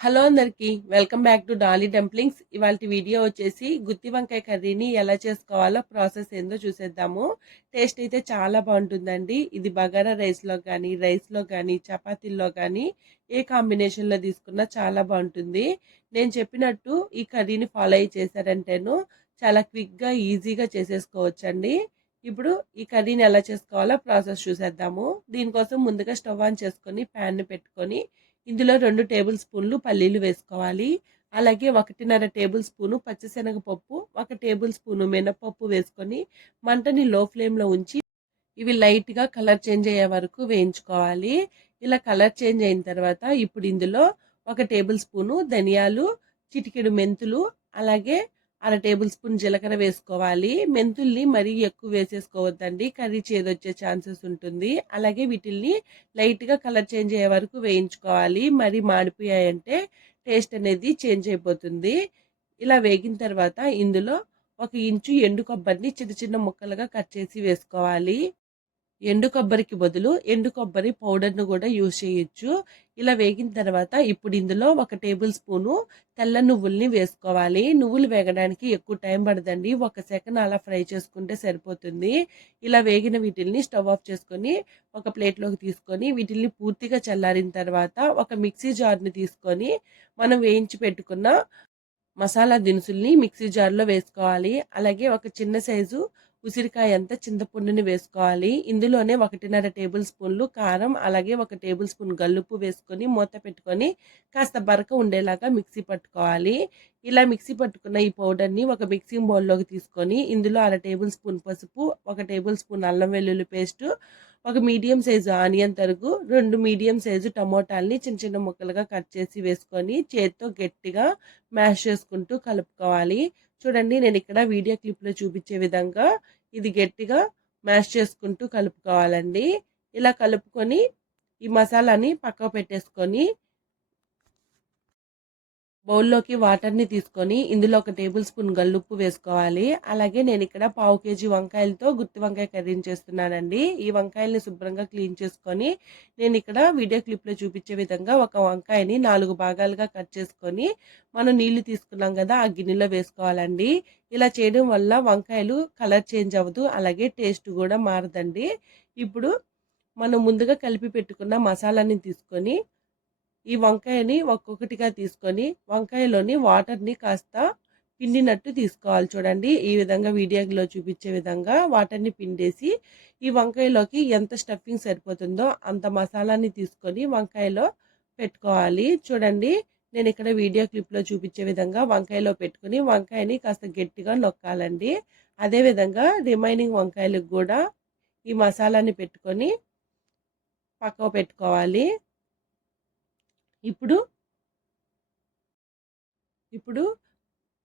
Hello అందరికి welcome back to Dolly dumplings. ఇవాళ video వచ్చేసి గుత్తి వంకాయ కర్రీని ఎలా చేసుకోవాలో ప్రాసెస్ ఏందో చూసేద్దాము. టేస్ట్ అయితే చాలా బాగుంటుందండి. ఇది బగారా రైస్లో కానీ చపాతీల్లో కానీ ఏ కాంబినేషన్లో తీసుకున్నా చాలా బాగుంటుంది. నేను చెప్పినట్టు ఈ కర్రీని ఫాలో అయ్యి చేశారంటేను చాలా క్విక్గా ఈజీగా చేసేసుకోవచ్చండి. ఇప్పుడు ఈ కర్రీని ఎలా చేసుకోవాలో ప్రాసెస్ చూసేద్దాము. దీనికోసం ముందుగా స్టవ్ ఆన్ చేసుకొని ప్యాన్ పెట్టుకొని ఇందులో 2 టేబుల్ స్పూన్లు పల్లీలు వేసుకోవాలి. అలాగే 1.5 టేబుల్ స్పూను పచ్చిశనగపప్పు, 1 టేబుల్ స్పూను మినపప్పు వేసుకొని మంటని లో ఫ్లేమ్లో ఉంచి ఇవి లైట్గా కలర్ చేంజ్ అయ్యే వరకు వేయించుకోవాలి. ఇలా కలర్ చేంజ్ అయిన తర్వాత ఇప్పుడు ఇందులో 1 టేబుల్ స్పూను ధనియాలు, చిటికెడు మెంతులు, అలాగే 1/2 టేబుల్ స్పూన్ జీలకర్ర వేసుకోవాలి. మెంతుల్ని మరీ ఎక్కువ వేసేసుకోవద్దండి, కర్రీ చేదొచ్చే ఛాన్సెస్ ఉంటుంది. అలాగే వీటిల్ని లైట్గా కలర్ చేంజ్ అయ్యే వరకు వేయించుకోవాలి. మరి మాడిపోయాయంటే టేస్ట్ అనేది చేంజ్ అయిపోతుంది. ఇలా వేగిన తర్వాత ఇందులో 1 ఇంచు ఎండు కొబ్బరిని చిన్న చిన్న ముక్కలుగా కట్ చేసి వేసుకోవాలి. ఎండు కొబ్బరికి బదులు ఎండు కొబ్బరి పౌడర్ను కూడా యూజ్ చేయొచ్చు. ఇలా వేగిన తర్వాత ఇప్పుడు ఇందులో 1 టేబుల్ స్పూను తెల్ల నువ్వుల్ని వేసుకోవాలి. నువ్వులు వేగడానికి ఎక్కువ టైం పడదండి, 1 సెకండ్ అలా ఫ్రై చేసుకుంటే సరిపోతుంది. ఇలా వేగిన వీటిల్ని స్టవ్ ఆఫ్ చేసుకొని ఒక ప్లేట్లోకి తీసుకొని వీటిల్ని పూర్తిగా చల్లారిన తర్వాత ఒక మిక్సీ జార్ని తీసుకొని మనం వేయించి పెట్టుకున్న మసాలా దినుసుల్ని మిక్సీ జార్లో వేసుకోవాలి. అలాగే ఒక చిన్న సైజు ఉసిరికాయ అంతా చింతపండుని వేసుకోవాలి. ఇందులోనే 1.5 టేబుల్ స్పూన్లు కారం, అలాగే 1 టేబుల్ స్పూన్ గల్లుప్పు వేసుకొని మూత పెట్టుకొని కాస్త బరక ఉండేలాగా మిక్సీ పట్టుకోవాలి. ఇలా మిక్సీ పట్టుకున్న ఈ పౌడర్ని ఒక మిక్సింగ్ బౌల్లోకి తీసుకొని ఇందులో 1/2 టేబుల్ స్పూన్ పసుపు, 1 టేబుల్ స్పూన్ అల్లం వెల్లుల్లి పేస్ట్, ఒక మీడియం సైజు ఆనియన్ తరుగు, 2 మీడియం సైజు టమోటాల్ని చిన్న చిన్న ముక్కలుగా కట్ చేసి వేసుకొని చేత్తో గట్టిగా మ్యాష్ చేసుకుంటూ కలుపుకోవాలి. చూడండి, నేను ఇక్కడ వీడియో క్లిప్లో చూపించే విధంగా ఇది గట్టిగా మ్యాష్ చేసుకుంటూ కలుపుకోవాలండి. ఇలా కలుపుకొని ఈ మసాలాని పక్కకు పెట్టేసుకొని బౌల్లోకి వాటర్ని తీసుకొని ఇందులో 1 టేబుల్ స్పూన్ గల్లుప్పు వేసుకోవాలి. అలాగే నేను ఇక్కడ 1/2 కేజీ వంకాయలతో గుత్తి వంకాయ కర్రీని చేస్తున్నానండి. ఈ వంకాయల్ని శుభ్రంగా క్లీన్ చేసుకొని నేను ఇక్కడ వీడియో క్లిప్లో చూపించే విధంగా ఒక వంకాయని 4 భాగాలుగా కట్ చేసుకొని మనం నీళ్లు తీసుకున్నాం కదా ఆ గిన్నెలో వేసుకోవాలండి. ఇలా చేయడం వల్ల వంకాయలు కలర్ చేంజ్ అవ్వదు, అలాగే టేస్ట్ కూడా మారదండి. ఇప్పుడు మనం ముందుగా కలిపి పెట్టుకున్న మసాలాని తీసుకొని ఈ వంకాయని ఒక్కొక్కటిగా తీసుకొని వంకాయలోని వాటర్ని కాస్త పిండినట్టు తీసుకోవాలి. చూడండి, ఈ విధంగా వీడియోలో చూపించే విధంగా వాటర్ని పిండేసి ఈ వంకాయలోకి ఎంత స్టఫింగ్ సరిపోతుందో అంత మసాలాని తీసుకొని వంకాయలో పెట్టుకోవాలి. చూడండి, నేను ఇక్కడ వీడియో క్లిప్లో చూపించే విధంగా వంకాయలో పెట్టుకుని వంకాయని కాస్త గట్టిగా నొక్కాలండి. అదేవిధంగా రిమైనింగ్ వంకాయలకు కూడా ఈ మసాలాని పెట్టుకొని పక్కకు పెట్టుకోవాలి. ఇప్పుడు ఇప్పుడు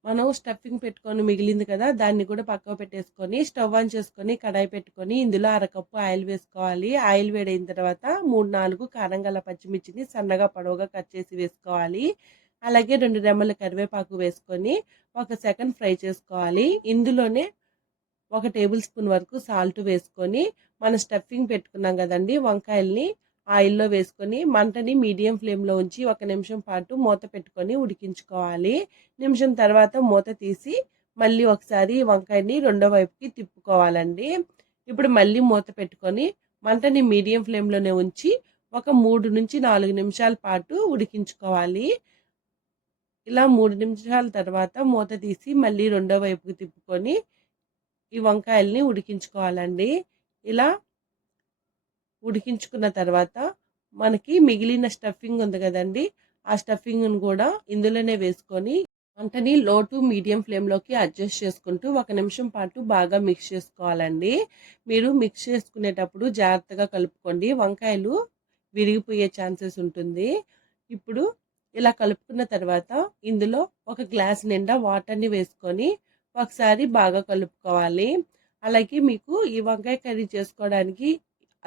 మనం స్టఫింగ్ పెట్టుకొని మిగిలింది కదా దాన్ని కూడా పక్కకు పెట్టేసుకొని స్టవ్ ఆన్ చేసుకొని కడాయి పెట్టుకొని ఇందులో 1/2 కప్పు ఆయిల్ వేసుకోవాలి. ఆయిల్ వేడైన తర్వాత 3-4 కారం గల పచ్చిమిర్చిని సన్నగా పొడవుగా కట్ చేసి వేసుకోవాలి. అలాగే 2 రెమ్మల కరివేపాకు వేసుకొని 1 సెకండ్ ఫ్రై చేసుకోవాలి. ఇందులోనే 1 టేబుల్ స్పూన్ వరకు సాల్ట్ వేసుకొని మన స్టఫింగ్ పెట్టుకున్నాం కదండి వంకాయల్ని ఆయిల్లో వేసుకొని మంటని మీడియం ఫ్లేమ్లో ఉంచి 1 నిమిషం పాటు మూత పెట్టుకొని ఉడికించుకోవాలి. నిమిషం తర్వాత మూత తీసి మళ్ళీ ఒకసారి వంకాయని రెండో వైపుకి తిప్పుకోవాలండి. ఇప్పుడు మళ్ళీ మూత పెట్టుకొని మంటని మీడియం ఫ్లేమ్లోనే ఉంచి ఒక 3-4 నిమిషాల పాటు ఉడికించుకోవాలి. ఇలా 3 నిమిషాల తర్వాత మూత తీసి మళ్ళీ రెండో వైపుకి తిప్పుకొని ఈ వంకాయల్ని ఉడికించుకోవాలండి. ఇలా ఉడికించుకున్న తర్వాత మనకి మిగిలిన స్టఫింగ్ ఉంది కదండి ఆ స్టఫింగ్ను కూడా ఇందులోనే వేసుకొని మంటని లో టు మీడియం ఫ్లేమ్లోకి అడ్జస్ట్ చేసుకుంటూ 1 నిమిషం పాటు బాగా మిక్స్ చేసుకోవాలండి. మీరు మిక్స్ చేసుకునేటప్పుడు జాగ్రత్తగా కలుపుకోండి, వంకాయలు విరిగిపోయే ఛాన్సెస్ ఉంటుంది. ఇప్పుడు ఇలా కలుపుకున్న తర్వాత ఇందులో 1 గ్లాస్ నిండా వాటర్ని వేసుకొని ఒకసారి బాగా కలుపుకోవాలి. అలాగే మీకు ఈ వంకాయ కర్రీ చేసుకోవడానికి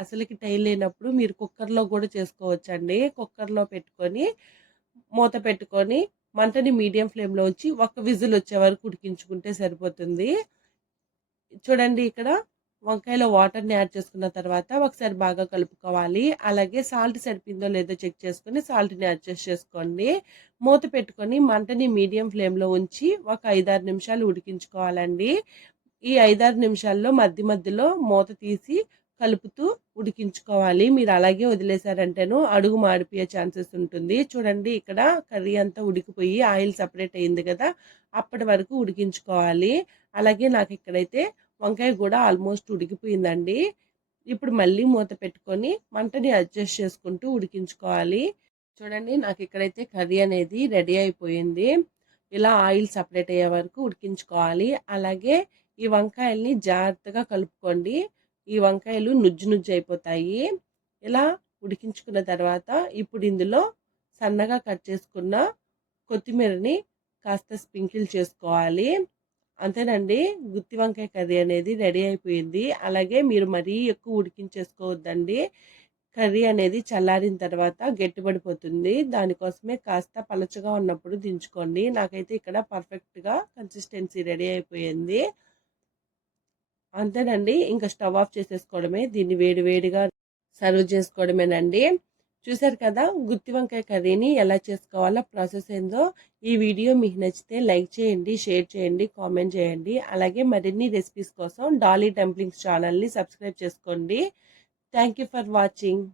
అసలుకి టైం లేనప్పుడు మీరు కుక్కర్లో కూడా చేసుకోవచ్చండి. కుక్కర్లో పెట్టుకొని మూత పెట్టుకొని మంటని మీడియం ఫ్లేమ్లో ఉంచి 1 విజిల్ వచ్చే వరకు ఉడికించుకుంటే సరిపోతుంది. చూడండి, ఇక్కడ వంకాయలో వాటర్‌ని యాడ్ చేసుకున్న తర్వాత ఒకసారి బాగా కలుపుకోవాలి. అలాగే సాల్ట్ సరిపోయిందో లేదో చెక్ చేసుకొని సాల్ట్‌ని అడ్జస్ట్ చేసుకోండి. మూత పెట్టుకొని మంటని మీడియం ఫ్లేమ్‌లో ఉంచి ఒక 5, 6 నిమిషాలు ఉడికించుకోవాలండి. ఈ 5, 6 నిమిషాల్లో మధ్య మధ్యలో మూత తీసి కలుపుతూ ఉడికించుకోవాలి. మీరు అలాగే వదిలేసారంటేను అడుగు మాడిపోయే ఛాన్సెస్ ఉంటుంది. చూడండి ఇక్కడ కర్రీ అంతా ఉడికిపోయి ఆయిల్ సెపరేట్ అయింది కదా! అప్పటి వరకు ఉడికించుకోవాలి. అలాగే నాకు ఇక్కడైతే వంకాయ కూడా ఆల్మోస్ట్ ఉడికిపోయిందండి. ఇప్పుడు మళ్ళీ మూత పెట్టుకొని మంటని అడ్జస్ట్ చేసుకుంటూ ఉడికించుకోవాలి. చూడండి నాకు ఇక్కడైతే కర్రీ అనేది రెడీ అయిపోయింది. ఇలా ఆయిల్ సెపరేట్ అయ్యే వరకు ఉడికించుకోవాలి. అలాగే ఈ వంకాయల్ని జాగ్రత్తగా కలుపుకోండి. ఈ వంకాయలు నుజ్జు నుజ్జు అయిపోతాయి. ఇలా ఉడికించుకున్న తర్వాత ఇప్పుడు ఇందులో సన్నగా కట్ చేసుకున్న కొత్తిమీరని కాస్త స్ప్రింకిల్ చేసుకోవాలి. అంతేనండి. గుత్తి వంకాయ కర్రీ అనేది రెడీ అయిపోయింది. అలాగే మీరు మరీ ఎక్కువ ఉడికించేసుకోవద్దండి. కర్రీ అనేది చల్లారిన తర్వాత గట్టిపడిపోతుంది. దానికోసమే కాస్త పలచగా ఉన్నప్పుడు దించుకోండి. నాకైతే ఇక్కడ పర్ఫెక్ట్‌గా కన్సిస్టెన్సీ రెడీ అయిపోయింది. అంతేనండి. ఇంక స్టవ్ ఆఫ్ చేసేసుకోవడమే. దీన్ని వేడి వేడిగా సర్వ్ చేసుకోవడమేనండి. చూసారు కదా! గుత్తి వంకాయ కర్రీని ఎలా చేసుకోవాలో ప్రాసెస్ ఏందో. ఈ వీడియో మీకు నచ్చితే లైక్ చేయండి, షేర్ చేయండి, కామెంట్ చేయండి. అలాగే మరిన్ని రెసిపీస్ కోసం డాలీ డంప్లింగ్స్ ఛానల్‌ని సబ్స్క్రైబ్ చేసుకోండి. Thank you for watching.